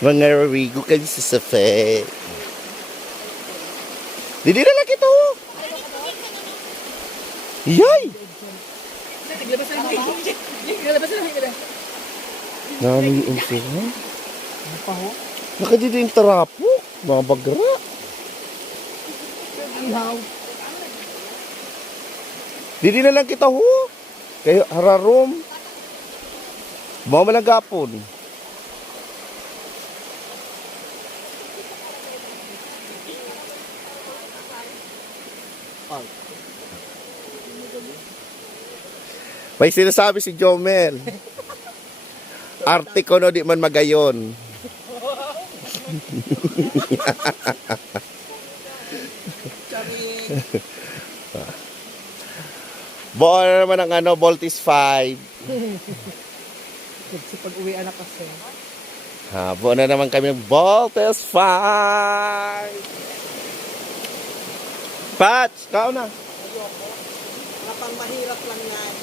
Mga rigo kan sa safe. Didi na lang kita. Yay! Namiin sila. Nakadito yung tarapo. Mga bagra. Didi na lang kita ho. Kayo hararom. Mga malagapon. May sinasabi si Jomel. Arte ko no di man magayon. Buo na naman ang ano, Voltis 5. Kasi pag uwi anak kasi. Ha, buo na naman kami ng Voltis 5. Patch, kao na. Ayoko. Napang mahirap lang yan.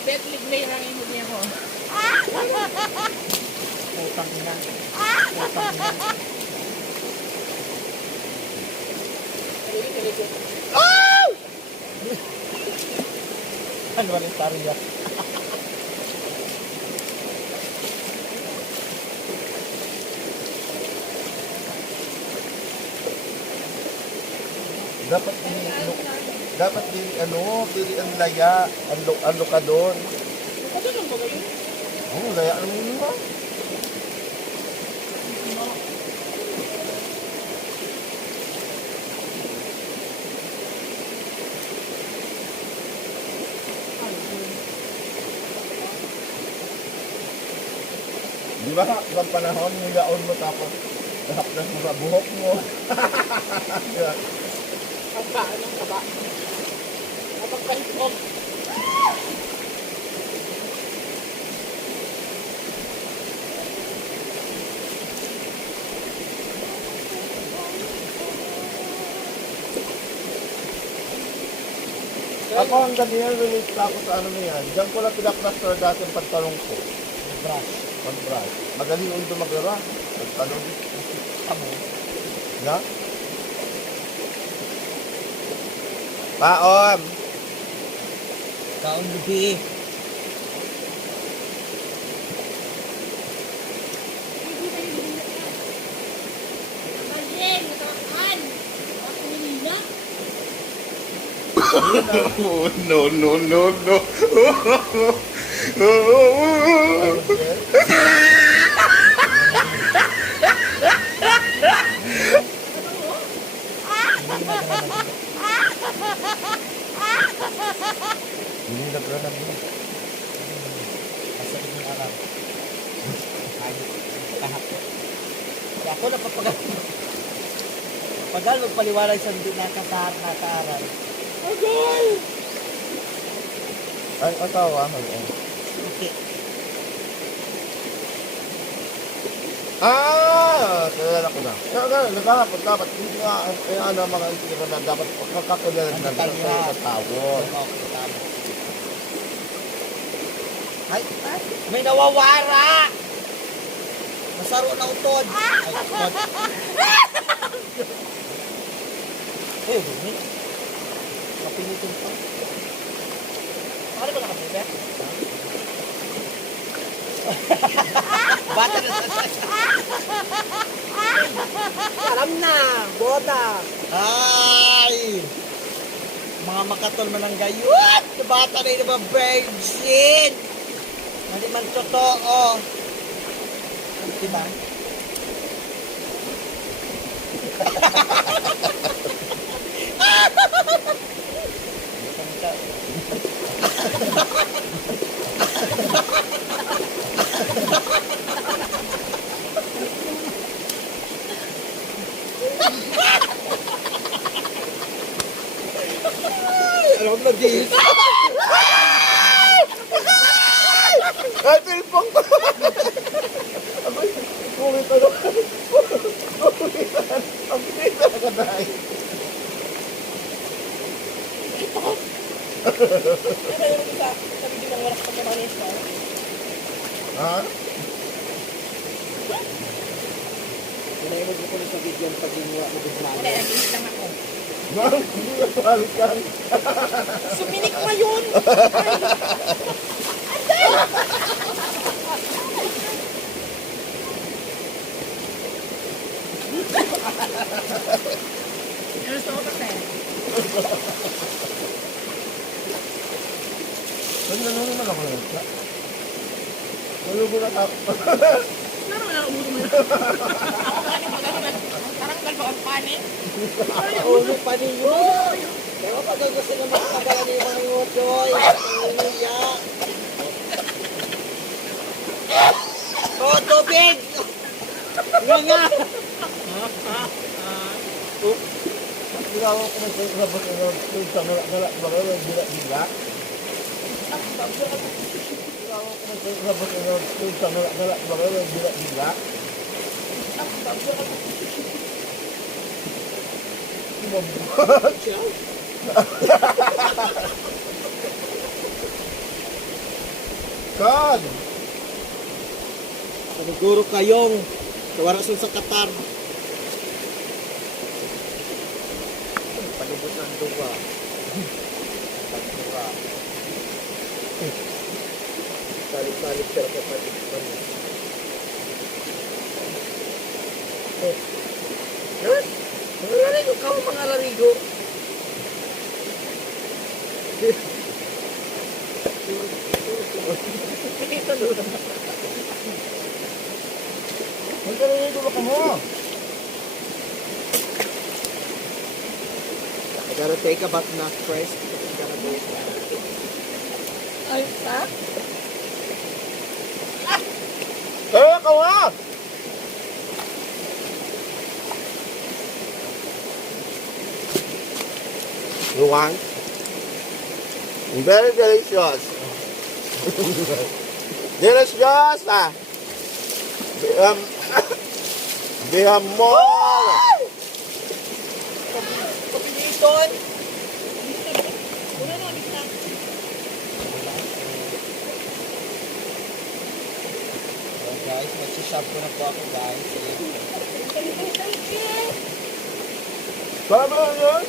Betlig may hangin mo niya ko. Utang na. Utang na. Oh! Ano ba yung tariya? Dapat di ano, pili ang laya, ang lokador. Ano lang ba kayo? Oh, laya naman yun ba? Di ba sa panahon yung gaon mo tapos nahapdas mo sa buhok mo? Ang paan ng kaba. Kapag kahitog. Ako ang ganyan, release ako sa ano na yan. Diyan ko lang pinaklastor dati ang pantalong ko. Brush. Pag-brush. Madali yung dumagra. Pagtalong. Amo. Na? Paom! Kaon lubi. No, no, no, no. Ini nagranan mo. Masakit yung alam. Ayot. Kahapon. Kaya ako napapagal. Pagal magpaliwalay sa hindi nakaaral. Agay! Ay, asawa. Okay. Kilala ko na. Kaya nagkakapot dapat. Hindi nga, kaya ano mga intira na dapat kakakilala na sa tao. Ay, ay, may nawawara! Masaro na utod. Ay, utod. Eh, dumi. Kapinitin pa. Ano ba nakapite? Bata na sa alam na, boda. Ay! Mga makatol man ang gayot. Bata na yung mga virgin. Hindi man totoo. Diba? Alam na dito. Ay, tilpong ko! Abay, kumit ano? Kumitan. Ang kita na kadai. Ano yung isa? Sabi ilang oras pa trabaho ni Star. Ha? Pinahimog ko na sa video ang pag-inuwa mo dun sa Hindi, amin. nag-inis lang ako. Ma'am, hindi na balikan. Suminik pa yun! Gusto ko kasi. Ano naman ako lang? Malubo na ako. Laro na umuto mo yun. Parang galbo ang panin. Ulo pa ninyo! Kaya pa gusto na makakagalan niyo mga ngutoy. Umiya! Oh, tubig! Nga nga! Ginawa ko na sa rabot na sa ngalak mga bila-bila. Ginawa ko na sa rabot na sa ngalak mga bila-bila. God! Paniguro kayong kawarasun sa Qatar. Palubot ng duwa. Pagdura. Salip-salip siya sa pagdura. Yan! Mga larigo ka mo, mga larigo. Magkano ba ka mo? I gotta take a bath na first. I gotta go. Ay, pa? Kawa! You want? Very delicious. Delicious! We have more! Kapiliton! Una na, bisa. Oh guys, magsishop ko na po ako guys. Para ba yun?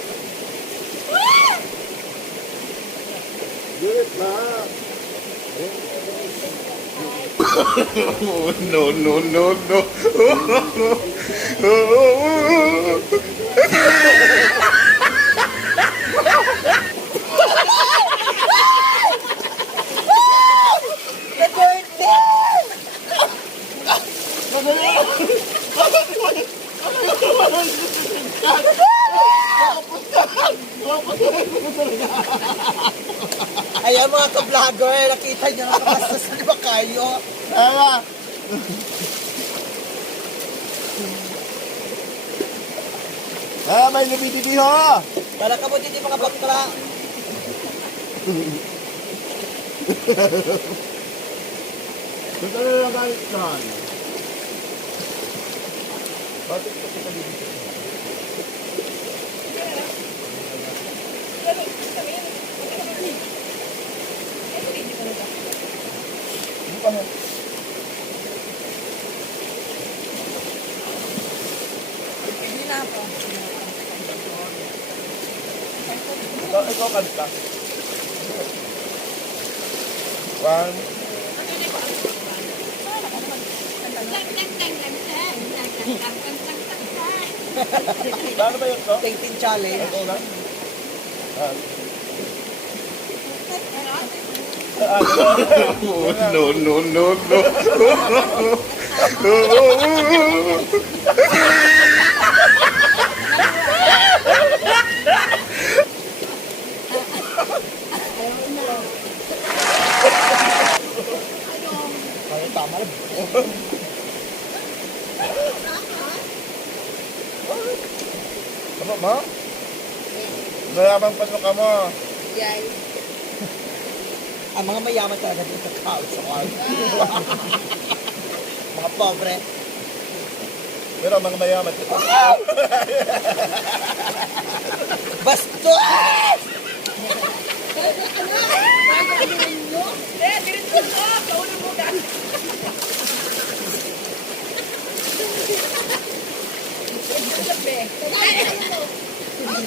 Good na. Oh, no, no, no, no. Ayan mga ka-vlogger, nakita niyo na kabastos na ba kayo? Tama. May lumididi ho. Para ka mo dito mga bakla. Punta na lang galit saan. Bakit ka kita dito? Hindi pa ho. Hindi na ako. Ikaw kanta. One. Paano ba yun to? Tingting challenge. Ikaw lang? Oh, no, no, no, no. Ay, tama na. Ano mo? Mayabang pa ka mo. Yay. Ang mga mayaman talaga dito sa tao sa world. Mga pobre. Pero mga mayaman. Bastos! Ano? Ano?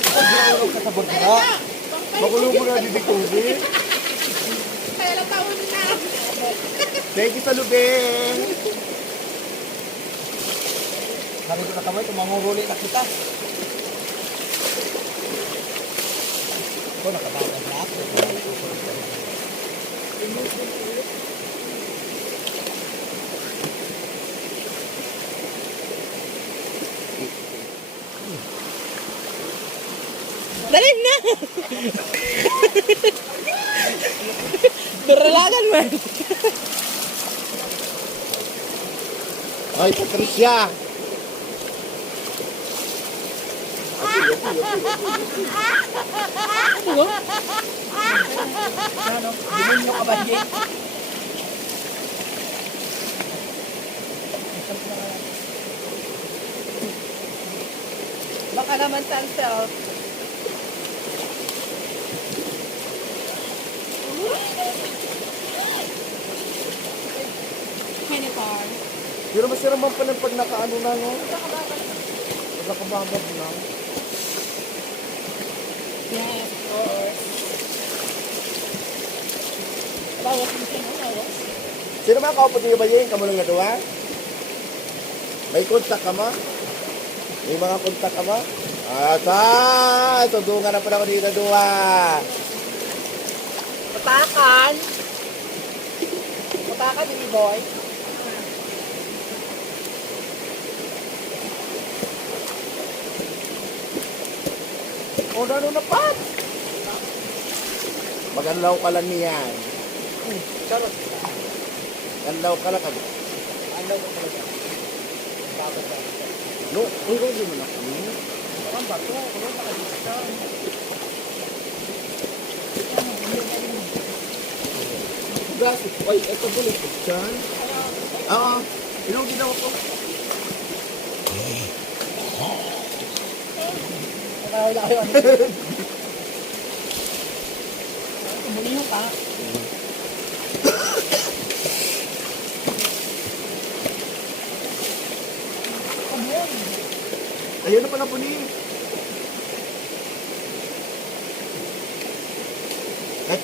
Pag-iulog ka sa bundok. Makulo mo na dito Kobe. Kaya lang taon na. Thank you sa lubing. Sabi ko na kamay, tumanguruli na kita. Ako, nakabawas na ako. Dali na! Duralagan man. Ay, Patricia. Ano? Demonyo ka ba, Jay? Baka naman cancel. Jennifer. Pero masiraman pa ng pag nakaano na, no? Pag nakababad na. Yes, of course. Bawas mo siya, no? Bawas. Sino mga kaupo niyo ba yun? Kamu lang na duwa? May kontak ka mo? May mga kontak ka mo? Tudungan na pa ako dito duwa. Patakan. Patakan, baby boy. O, ano na pa? Mag-anlaw ka lang niyan. Charot. Anlaw ka lang ka. Ano ko talaga? Bakit ba? No, hindi mo na kami. Ang bato, ano ba ka Gaso, ay, ito bulit ko dyan. Oo, ilang ginawa ko. Nakawala kayo. Umuliho ka. Ayun na pala po ni. Kahit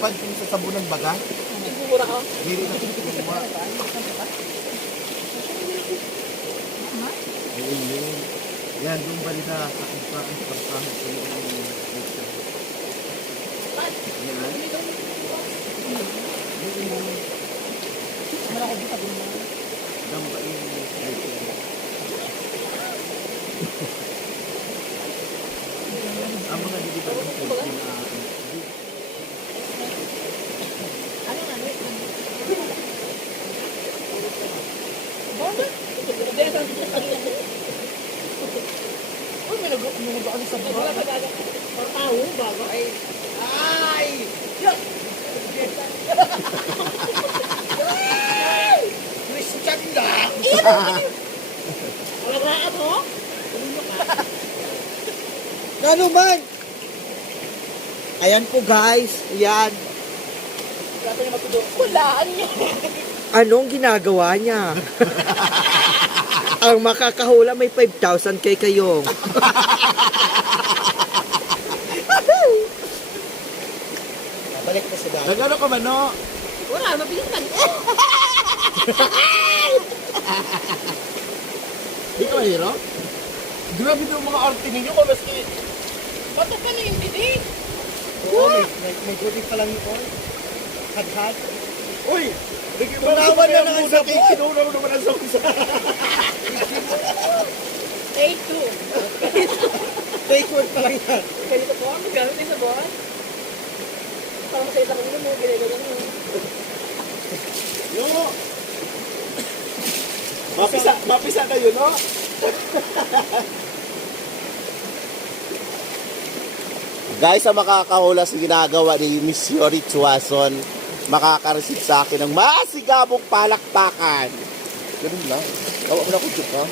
pag sa sabunan baga, Siguro ka. dili na gumawa. Ayun yun. Yan, doon ba nila sa kumprahan sa pagkahit sa mga ang mga dito Ano nga, wait. Bakit? Uy, may nag-ano sa buhay. Wala ka gaga. Tao, bago. Ay! Christian na! Wala ka ka to? Ano man? Ayan po guys, ayan. Grabe na matudo. Hulaan niya. Anong ginagawa niya? Ang makakahula may 5,000 kay kayong. Balik na si Dad. Nagano ka man, no? Wala, mabilisan. Di ka mahiro? Grabe daw mga arte ninyo ko, maski Bato ka na yung bibig. Oo, may goodie pa lang yun. Had-had. uy! Tunawan na lang ang sabon. Kinunaw naman ang sabon sa... Take two. Take one pa lang yan. Ganito po, maggamit yung sabon. Parang sa isang ulo mo, ginagawa mo. Yo! Mapisa kayo, no? Guys, ang makakahula sa ginagawa ni Miss Yori Chuason, makaka-receive sa akin ng masigabong palakpakan. Ganun lang. Tawa mo na kung ka.